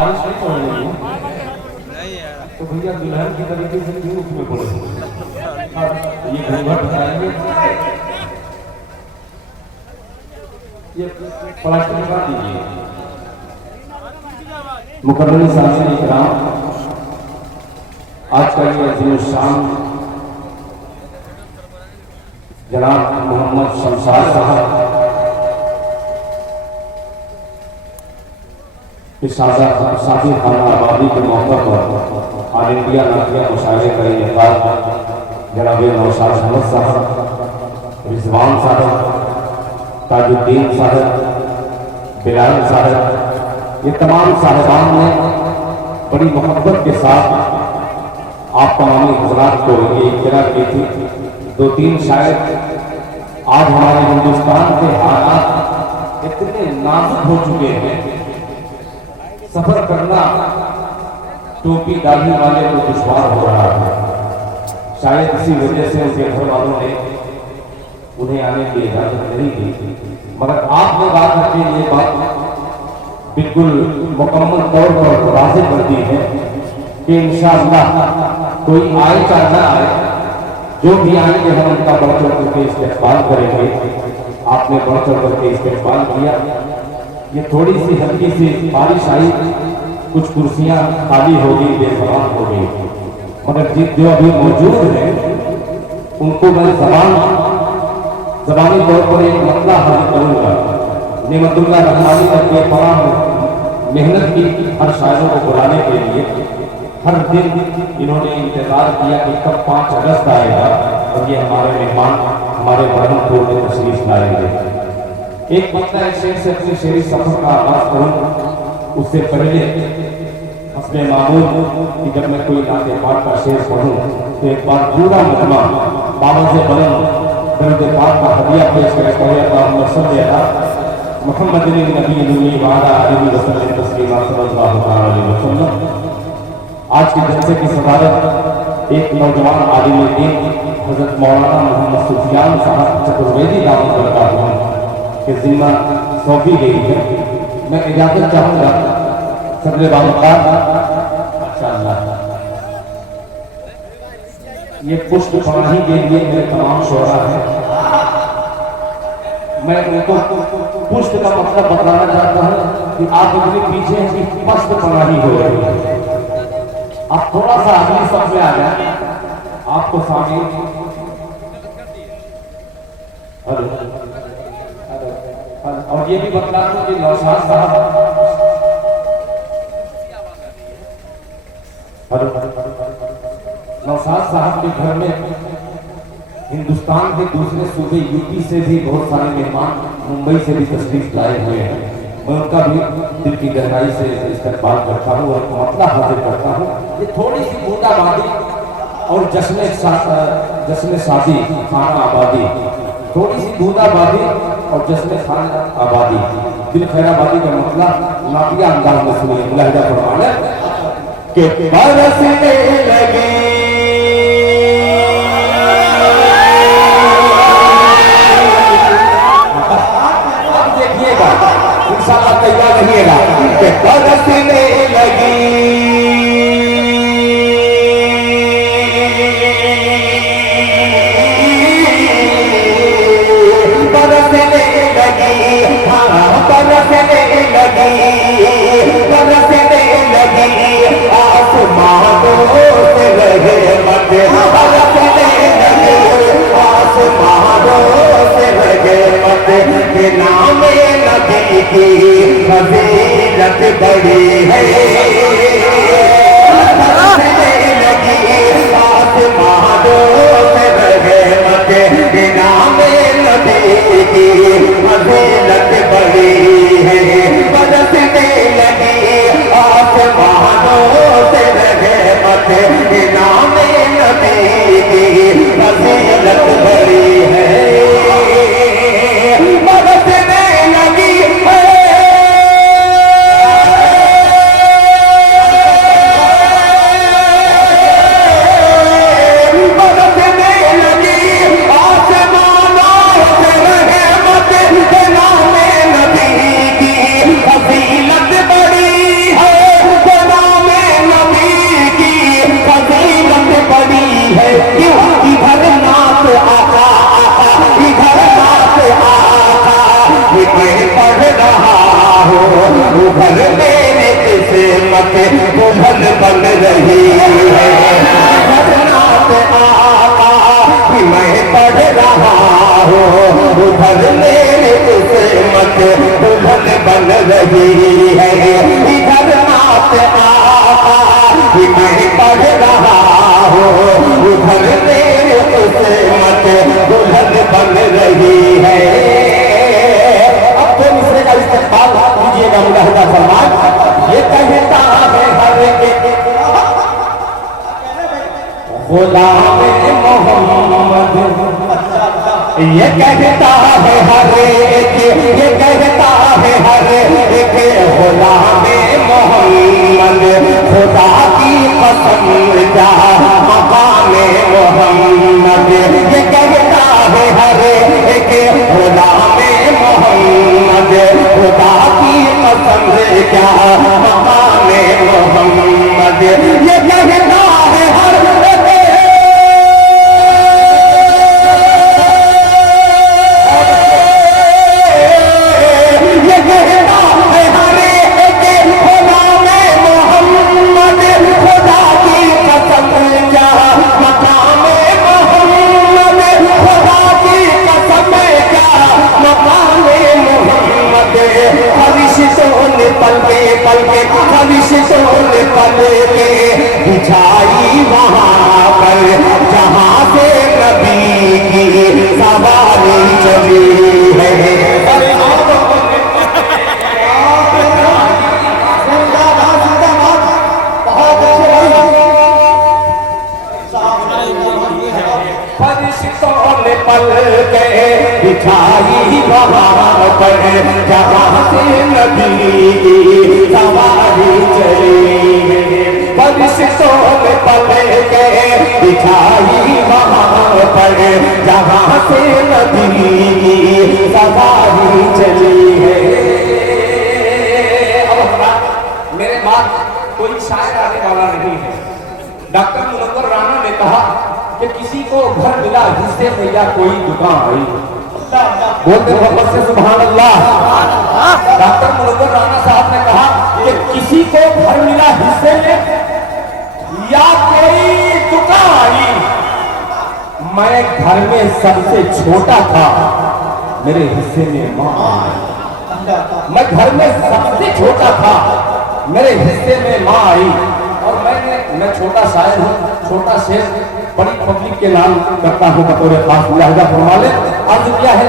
बारिश नहीं पड़ रही है तो भैया दुल्हन की तरीके से क्यों उसमें पड़े? ये घूंघट हटाएंगे, ये प्लास्टिक हटा दीजिए। मुकर्रम साहब इकराम, आज का ये अजीम शान जनाब मोहम्मद शमशाद साहब इस शादी खाना आबादी के मौके पर ऑल इंडिया नातिया मुशायरे का इनेकाद जनाब नौशाद अहमद साहब, रिजवान साहब, ताजुद्दीन साहब, बिलाल साहब, ये तमाम साहिबान ने बड़ी मोहब्बत के साथ आप तमामी हजरात को ये इत्तला की थी। 2-3 शायर आज हमारे हिंदुस्तान के हालात इतने नाजुक हो चुके हैं, सफर करना टोपी दाढ़ी वाले को दुश्वार हो रहा है। शायद इसी वजह से उनके घर वालों ने उन्हें आने की इजाजत नहीं दी, मगर आपने बात करके ये बात बिल्कुल मुकम्मल तौर पर वाज़ेह कर दी है कि इंशाअल्लाह कोई आए चाहे ना आए, जो भी आएंगे हम उनका बढ़ चढ़ करके इस्तेमाल करेंगे। आपने बढ़ चढ़ करके इस्तेमाल किया। ये थोड़ी सी हल्की सी बारिश आई, कुछ कुर्सियां खाली हो गई, बेजबान हो गई, मगर जो अभी मौजूद है उनको मैं ज़बानी तौर पर एक मतला हाजिर करूंगा। नेमतुल्लाह रहमानी ने बड़ा मेहनत की हर शायरों को बुलाने के लिए। हर दिन इन्होंने इंतजार किया कि कब 5 अगस्त आएगा और ये हमारे मेहमान हमारे बरहमपुर में तशरीफ लाएंगे। एक बंदा एक शेर से अपने शेरी सफर का आगाज करूं, उससे पहले अपने मामूल कि जब मैं कोई नाते पाक का शेर पढ़ूं तो एक बार पूरा मजमा बाबा से बुलंद दर्द पाक का हदिया पेश करे। मोहम्मद नबी वाला अलैहि वसल्लम तस्लीमा सल्लल्लाहु अलैहि वसल्लम। आज के जलसे की सदारत एक नौजवान आलिम दीन हजरत मौलाना मोहम्मद सुफियान साहब चतुर्वेदी दामन बरकातहू के जिम्मा सौंपी गई है। मैं इजाजत चाहूंगा सदर बामुकात माशाअल्लाह ये पुष्प पढ़ाई के लिए मेरे तमाम शोरा है, मैं उनको पुष्प का मतलब बताना चाहता हूं कि आप इतने पीछे हैं कि पुष्प पढ़ाई हो रही है। आप थोड़ा सा अगली सब में आ जाए, आपको सामने और ये भी बता दूं कि नौशाद साहब के घर में हिंदुस्तान के दूसरे सूबे यूपी से भी बहुत सारे मेहमान, मुंबई से भी तशरीफ लाए हुए हैं। मैं उनका भी दिल की गहराई से इस्तकबाल करता हूँ और मतला हाजिर करता हूँ। ये थोड़ी सी बूंदाबांदी और जश्न शादी खाना आबादी, थोड़ी सी बूंदाबांदी और जश्न खाना आबादी, दिल खैराबादी का मतलब नातिया अंदाज में सुनिए। लहजा फरमाने के बरसने लगे तैयार रहिएगा कि बरसने लगी बरसने लगी, हाँ बरसने लगी, बरसने लगी आसमानों से रहमत, बरसने लगी आसमानों से रहमत के नाम नबी की फजीलत बड़ी है। बरसने लगी आसमानों से रहमत के नाम नबी की फजीलत बड़ी है। बरसने लगी आसमानों से रहमत के नाम नबी की फजीलत बड़ी है। नबी किस्मत दुल्हन बन रही है। नात आका कि मैं पढ़ रहा हूँ, उधर मेरी किस्मत दुल्हन बन रही है। इधर नात आका कि मैं पढ़ रहा हूँ, उधर मेरी किस्मत दुल्हन बन रही है। अब तो मिसरे का इस्तेमाल कीजिएगा मुलाहिदा फरमान। ये कहता है हर एक गुलाम मोहम्मद, ये कहता है हर एक, ये कहता है हर एक गुलाम मोहम्मद, खुदा की कसम जा मकाम मोहम्मद। ये कहता है हर एक गुलाम मोहम्मद, खुदा की कसम क्या मकाम मोहम्मद। ये कहता है हर बिछाई वहाँ पर जहाँ से नबी की सवारी चली है। फरिश्तों ने पल के बिछाई वहाँ पर जहाँ से नबी की सवारी चली है। फरिश्तों ने पल के बिछाई वहाँ पर जहाँ से नबी की सवारी चली है। अब मेरे बाद कोई शायर आने वाला नहीं है। डॉक्टर मुनव्वर राणा ने कहा कि किसी को घर मिला हिस्से में या कोई दुकान आई, बोलते मोहम्मद से सुभान अल्लाह। डॉक्टर मुनव्वर राणा साहब ने कहा कि किसी को घर मिला हिस्से में या कोई दुकान आई, मैं घर में सबसे छोटा था, मेरे हिस्से में मां आई। मैं घर में सबसे छोटा था, मेरे हिस्से में मां आई। और मैं छोटा शायर हूँ, छोटा शेर बड़ी पब्लिक के नाम करता हूँ बतौर खास मुलाहिदा फरमा ले। अर्ज किया है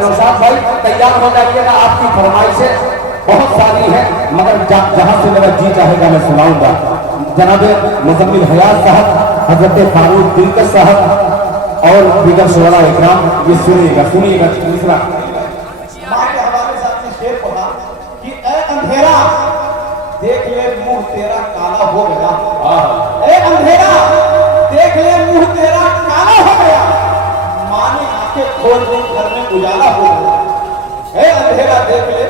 नौशाद भाई तैयार हो जाइएगा, आपकी फरमाइशें बहुत सारी है, मगर जहाँ से मेरा जी चाहेगा मैं सुनाऊंगा। जनाब मुज़म्मिल हयात साहब, हजरत फारूक दिलकश साहब और दीगर शुरा इकराम, ये सुनिएगा सुनिएगा। तीसरा मां के हवाले से आपने शेर पढ़ा कि ए अंधेरा देख ले मुंह तेरा काला हो गया। ए अंधेरा देख ले मुंह तेरा काला हो गया, मां ने आंखें खोल दी घर में उजाला हो गया। ए अंधेरा देख ले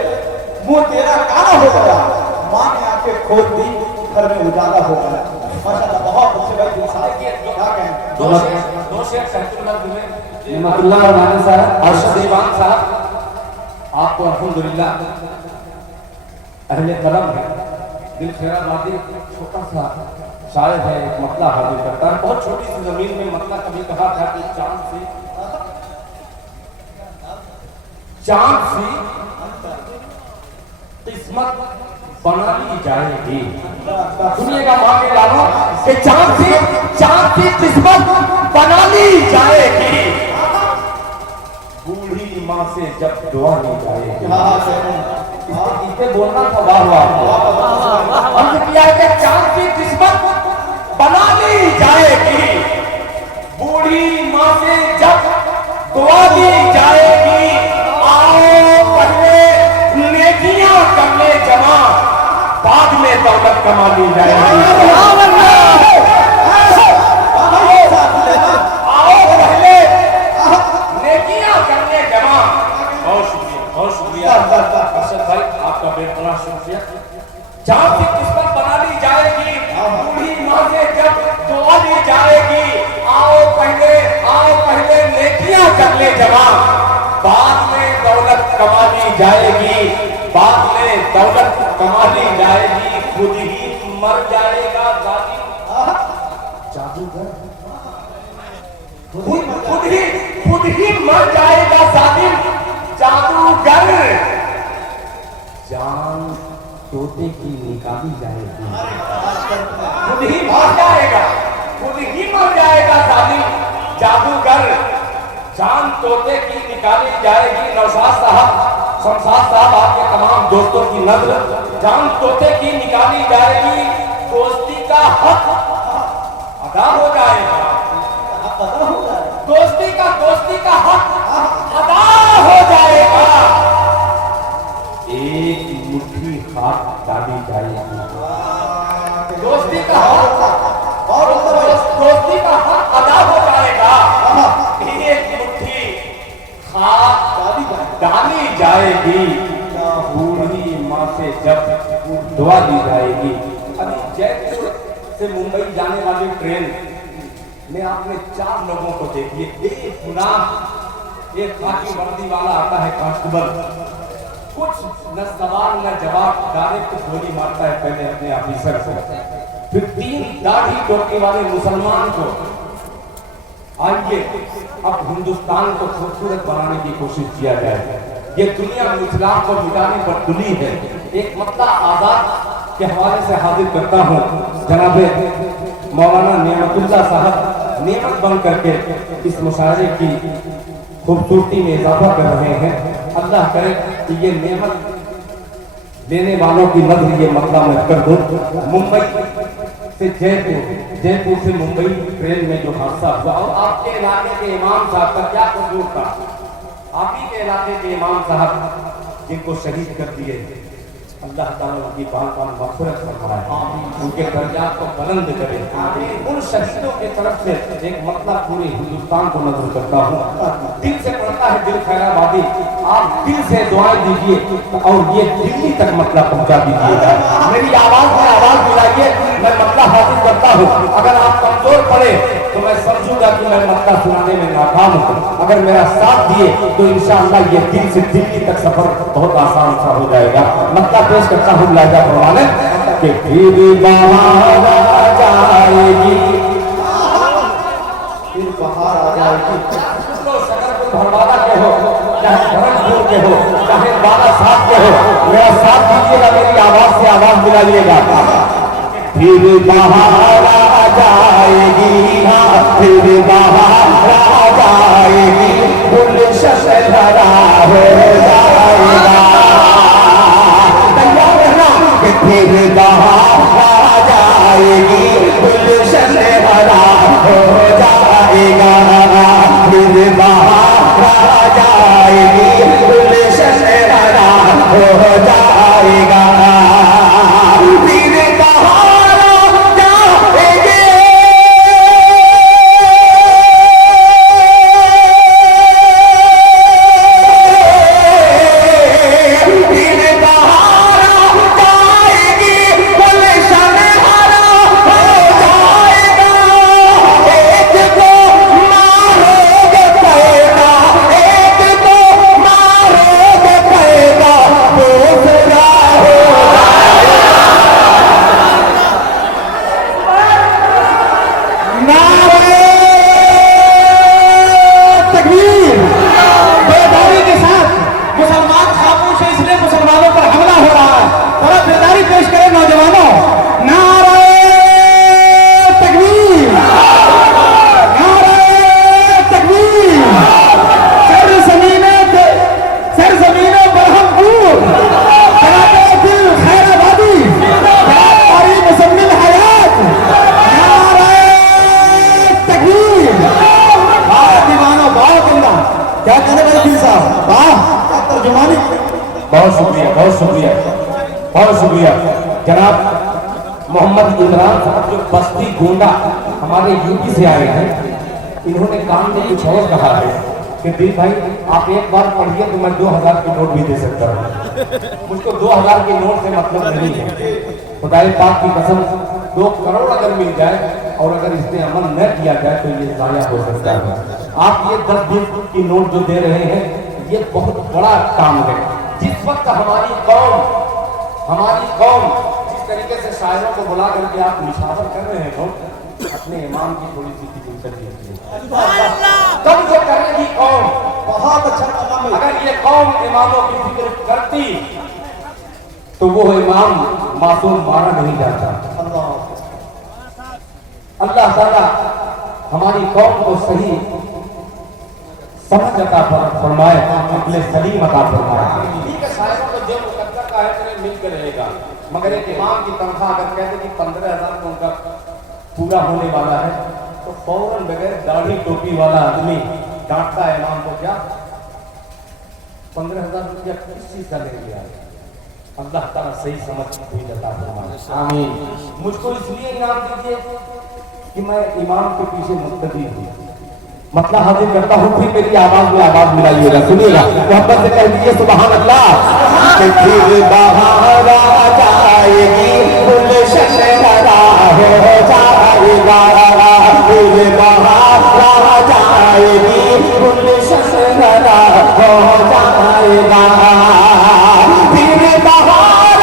मुंह तेरा काला हो गया, मां ने आंखें खोल दी घर में उजाला हो गया। माशाअल्लाह बहुत अच्छे भाई दिल साहब क्या कहें। दो शेर रहमतुल्लाह रहमान साहब, अरशद दीवान साहब, आपको अल्हम्दुलिल्लाह अहले कलम है, दिल खैराबादी छोटा सा शायर है, एक मतला हाजिर करता है। बहुत छोटी सी जमीन में मतला कभी कहा था कि चांद सी किस्मत बना ली जाएगी। सुनिएगा मां के लालों कि चांद सी किस्मत बना ली जाएगी, बूढ़ी माँ से जब दुआ ली जाएगी। इसे बोलना था वाह वाह। अर्ज किया कि चांद की किस्मत बना ली जाएगी, बूढ़ी माँ से जब दुआ ली जाएगी। आओ पहले नेकियां करने जमा, बाद में दौलत कमा ली जाएगी। आओ पहले नेकियां करने जमा। बहुत शुक्रिया, बहुत शुक्रिया अरशद भाई, आपका बेहतरीन शुक्रिया। चांद की किस्मत बना ली जाएगी, बूढ़ी माँ से जब दुआ ली जाएगी। आओ पहले नेकियां कर ले जमा, बाद में दौलत कमा ली जाएगी, बाद में दौलत कमा ली जाएगी। खुद ही मर जाएगा जालिम जादूगर खुद ही मर जाएगा जालिम जादूगर जान तोते की निकाली जाएगी खुद ही मर जाएगा जालिम जादूगर जान तोते की निकाली जाएगी। नौशाद साहब शमशाद साहब आपके तमाम दोस्तों की नजर जान तोते की निकाली जाएगी दोस्ती का हक अदा हो जाएगा दोस्ती का हक अदा हो जाएगा एक मुट्ठी खाक डाली जाएगी दोस्ती का हक अदा हो जाएगा एक मुट्ठी खाक डाली जाएगी पूरी माँ से जब दुआ दी जाएगी। अभी जयपुर से मुंबई जाने वाली ट्रेन में आपने 4 लोगों को देखिए बेगुनाह एक खाकी वर्दी वाला आता है कांस्टेबल कुछ न सवाल न जवाब डायरेक्ट गोली मारता है पहले अपने ऑफिसर को फिर 3 दाढ़ी टोपी वाले मुसलमान को आइए अब हिंदुस्तान को खूबसूरत बनाने की कोशिश किया जाए ये दुनिया इस्लाम को मिटाने पर तुली है। एक मतला आजाद के हवाले से हाजिर करता हूँ जनाबे मौलाना नेमतुल्लाह साहब नेमत बन करके इस मुशायरे की खूबसूरती में इजाफा कर रहे हैं। अल्लाह करे कि ये नेमत देने वालों की नजर ये मतला मैं कर दूं। मुंबई से जयपुर से मुंबई ट्रेन में जो हादसा हुआ और आपके इलाके के इमाम साहब का क्या कसूर था आप ही के इलाके के इमाम साहब जिनको शहीद कर दिए अल्लाह ताला उनकी बाल मग़फ़िरत फरमाए उनके दर्जात को बुलंद करे। उन शहीदों के तरफ से एक मतलब पूरे हिंदुस्तान को नजर करता हूँ दिल से पड़ता है दिल खैराबादी आप दिल से दुआएं दीजिए और ये दिल्ली तक मतलब पहुंचा दीजिएगा। मेरी आवाज में आवाज मिलाइए मैं मतलब हासिल करता हूँ। अगर आप कमजोर पड़े तो मैं समझूंगा कि मैं मतलब सुनाने में नाकाम हूँ अगर मेरा साथ दिए तो इंशाअल्लाह ये दिल से दिल्ली तक सफर बहुत आसान सा हो जाएगा। मतलब पेश करता हूँ लाजा फरमाने कि फिर बहार आ जाएगी फिर बहार आ जाएगी भरवाला के हो चाहे भरतपुर के हो चाहे बाला साहब के हो मेरा साथ दीजिएगा मेरी आवाज से आवाज मिलाइएगा। फिर बहार आ जाएगी फिर बहार आ जाएगी गुलशन भरा हो जाएगा तैयार रहना फिर बहार आ जाएगी गुलशन भरा हो जाएगा फिर बहार आ जाएगी गुलशन भरा हो जाएगा फिर बहार आ जाएगी फिर बहार आ जाएगी गुलशन भरा हो जाएगा एक को मारोगे पैदा एक को मारोगे पैदा दूसरा हो नारे तकबीर बेदारी के साथ मुसलमान खामोश है इसलिए मुसलमानों पर हमला हो रहा है थोड़ा बेदारी पेश करें नौजवानों नारे तकबीर नारे तकबीर सरजमीने बरहमपुर जनाबे दिल खैराबादी कारी मुसम्मिल हयात नारे तकबीर बहुत दीवाना बहुत उम्दा क्या कहने मेरे दिल साहब वाह क्या तर्जुमानी बहुत शुक्रिया जनाब मोहम्मद इमरान साहब जो बस्ती गोंडा हमारे यूपी से आए हैं इन्होंने काम में कुछ और कहा है कि दिल भाई आप एक बार पढ़िए तो मैं 2000 की नोट भी दे सकता हूँ मुझको 2000 की नोट से मतलब नहीं है खुदाए पाक की कसम 2 करोड़ अगर मिल जाए और अगर इसमें अमल न किया जाए तो ये जाया हो सकता है। आप ये 10-20 की नोट जो दे रहे हैं ये बहुत बड़ा काम है। जिस वक्त हमारी कौम जिस तरीके से शायरों को बुला करके आप निशावर कर रहे हो, अपने इमाम की थोड़ी सी फिक्र कर लीजिए। कब जो करेगी कौम, बहुत अच्छा कदम है। अगर ये कौम इमामों की फिक्र करती तो वो इमाम मासूम मारा नहीं जाता। अल्लाह ताला हमारी कौम को सही समझ अता फरमाए, अपने सलीम अता फरमाए। ठीक है, शायरों को जो मुकद्दर का है उन्हें मिल के रहेगा, मगर एक इमाम की तनख्वाह अगर कहते कि 15,000 को उनका पूरा होने वाला है तो फौरन बगैर दाढ़ी टोपी वाला आदमी डांटता है इमाम को, क्या 15,000 रुपया किस चीज का लेंगे? अल्लाह ताला सही समझ हुई अता फरमाए, आमीन। मुझको इसलिए इनाम दीजिए कि मैं इमाम के पीछे मुक्तदी हूँ। मतलब हाजिर करता हूँ, फिर मेरी आवाज में आवाज मिलाइएगा, सुनिएगा, मोहब्बत से कह दीजिए सुभान अल्लाह। फिर बहार आ जाएगी, गुलशन भरा हो जाएगा, फिर बहार आ जाएगी, गुलशन भरा हो जाएगा, फिर बहार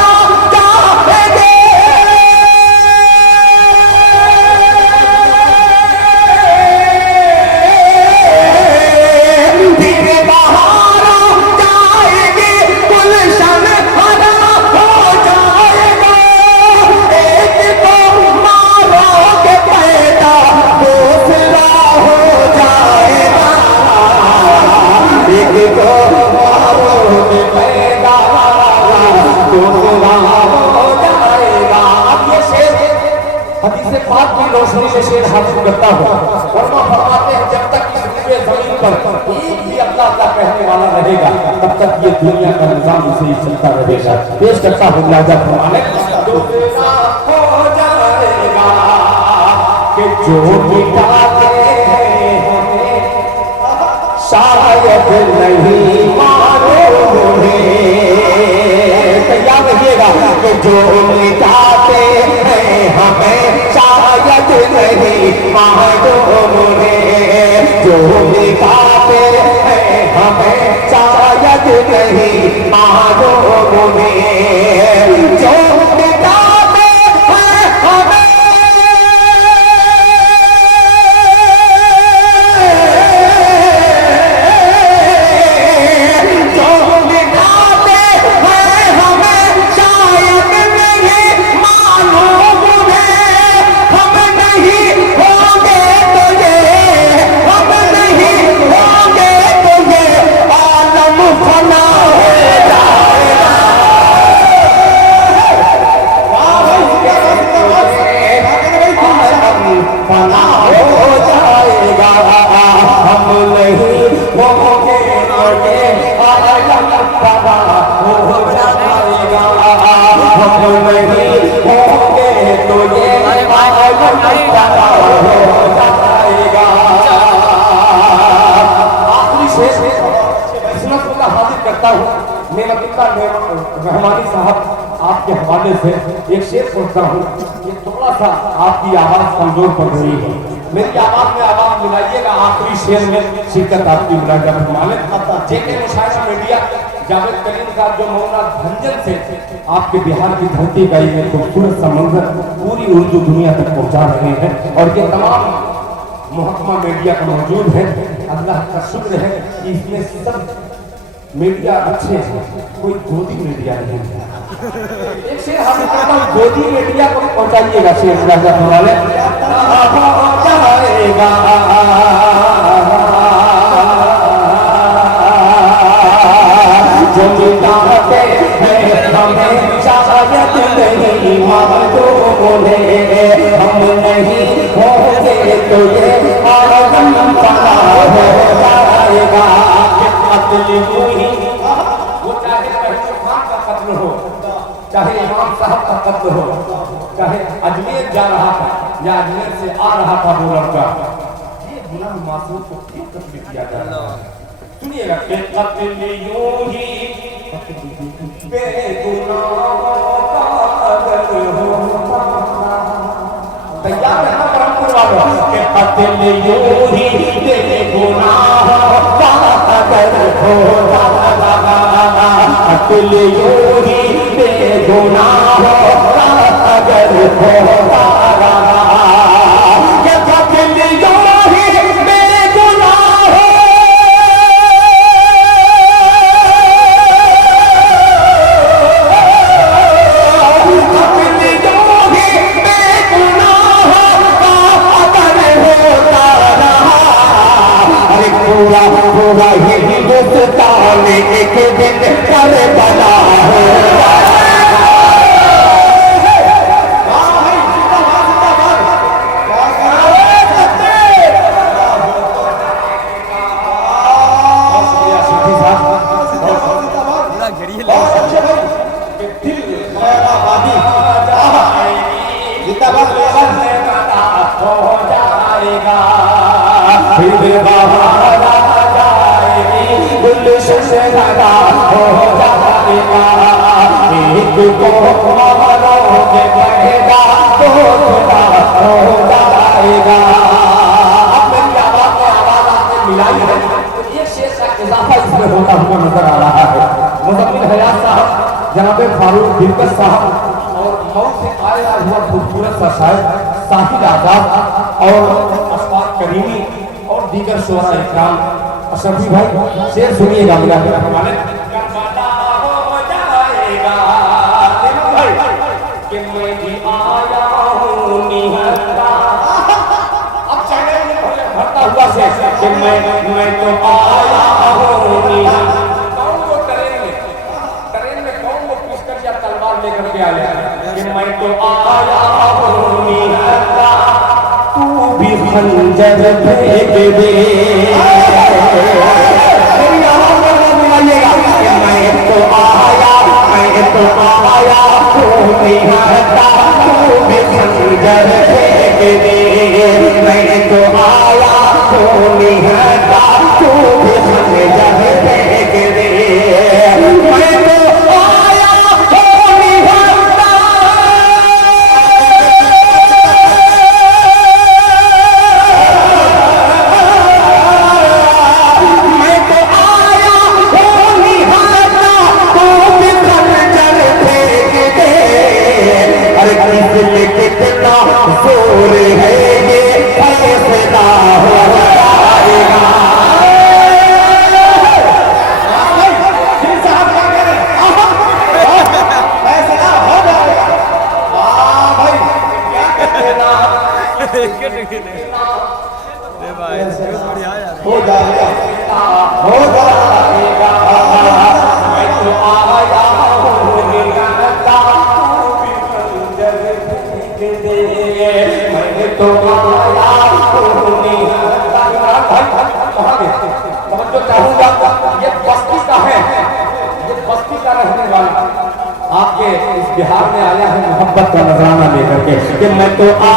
रोशनी से शेर हासिल करता हूँ। फरमाते हैं जब तक इस पूरे जमीन पर एक भी अल्लाह का कहने वाला रहेगा, तब तक ये दुनिया का निजाम इसे ही चलता रहेगा। पेश करता हूँ लाजा फरमाने हो जाएगा कि जो मिटाते शायद नहीं मानोगे, तैयार रहिएगा कि जो मिटाते हैं हमें शायद नहीं मानोगे, जो मिटाते हैं हमें शायद नहीं मानोगे, जो मिटाते हैं हमें रहमानी साहब आपके हवाले से एक शेर पढ़ता हूँ। ये थोड़ा सा आपकी आवाज कमजोर पड़ रही है, मेरी आवाज में आवाज मिलाइएगा। आखिरी शेर में शिरकत आपकी मुलाजा फरमाने। जेके मुशायरा मीडिया जावेद करीम साहब जो मौना भंजन से आपके बिहार की धरती का ये खूबसूरत सा मंजर पूरी उर्दू दुनिया तक पहुंचा रहे हैं, और ये तमाम महकमा मीडिया का मौजूद है। अल्लाह का शुक्र है कि इसमें सब मीडिया अच्छे हैं, कोई गोदी मीडिया नहीं है। एक शेर हम कहता हूँ, गोदी मीडिया को पहुंचाइएगा शेर राजा वाले जो मिटाते हैं हमें शायद नहीं मानोगे, हम नहीं होंगे तो ये आलम फना हो जाएगा। वो चाहे पहलू खान का कत्ल हो, चाहे इमाम साहब का कत्ल हो, चाहे अजमेर जा रहा था या अजमेर से आ रहा था वो लड़का, ये गुनाह मासूम को क्यों कत्ल किया जा रहा है? सुनिएगा, कत्ल यूं ही बेगुनाह का अगर होता, तैयार है ना परमपुर वालों के कत्ल यूं ही बेगुनाह का अगर होता, कत्ल यूं ही बेगुनाह का अगर होता रहा कि पगलियों ही बेगुनाह पूरा पूरा हिंदुस्तान एक दिन कर बना होगा। गुलशन से लगा हो जाएगा एक को मारोगे बढ़ेगा तो थोड़ा हो जाएगा। अब मेरी आवाज में आवाज आपने मिलाई है तो एक शेर का इजाफा इसमें होता हुआ नजर आ रहा है। मुज़म्मिल हयात साहब, जनाब फारूक दिलकश साहब और मौत से आया हुआ खूबसूरत सा शायर साहिद आजाद और अशफाक करीमी और दीगर शुरा इकराम अशरफी भाई शेर सुनिएगा। मेरा फरमाने करबला हो जाएगा भाई कि मैं भी आया हूं निहत्ता। अब चले भरता हुआ से कि मैं तो आया हूं निहत्ता। कौन वो ट्रेन में कौन वो पिस्टल या तलवार लेकर के आया कि मैं तो आया हूं निहत्ता तू भी खंजर फेंक दे। मैं तो आया तू निहत्ता तू भी खंजर फेंक दे। मैं तो आया तू निहत्ता तू भी खंजर फेंक दे। मैं तो आया तू निहत्ता कितना जोर है ये फैसला हो जाएगा। फैसला हो जाएगा। वाह भाई क्या कहते हैं ना हो जाएगा हो जाएगा। मैं तो आया हूं निहत्ता मैं तो आया तो चाहूंगा ये बस्ती का है, ये बस्ती का रहने वाला आपके इस बिहार में आया है मोहब्बत का नजराना लेकर के कि मैं तो